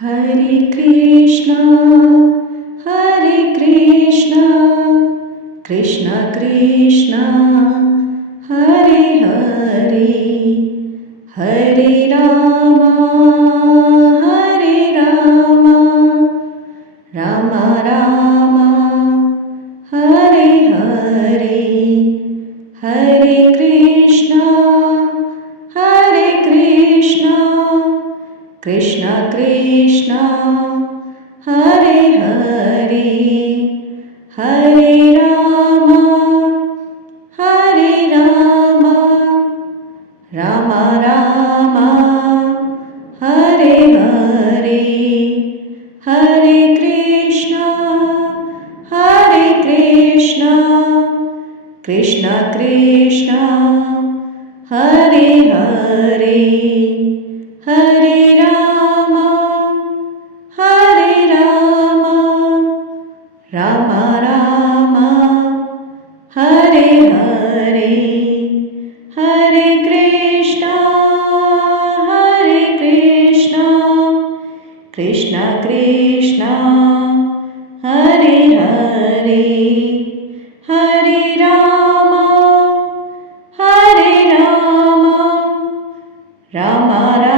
Hare Krishna, Hare Krishna, Krishna Krishna, Hare Hare, Hare Rama, Hare Rama, Rama Rama, Hare Hare, Hare Krishna, Hare Krishna, Krishna Krishna, Hare Hare, Hare Rama, Hare Rama, Rama Rama, Hare Hare, Hare Krishna, Hare Krishna, Krishna Krishna, Hare Hare, Hare Rama, Hare Rama, Rama Rama, Hare Hare, Hare Krishna, Hare Krishna, Krishna Krishna, Hare Hare, Hare Rama, Hare Rama, Rama Rama.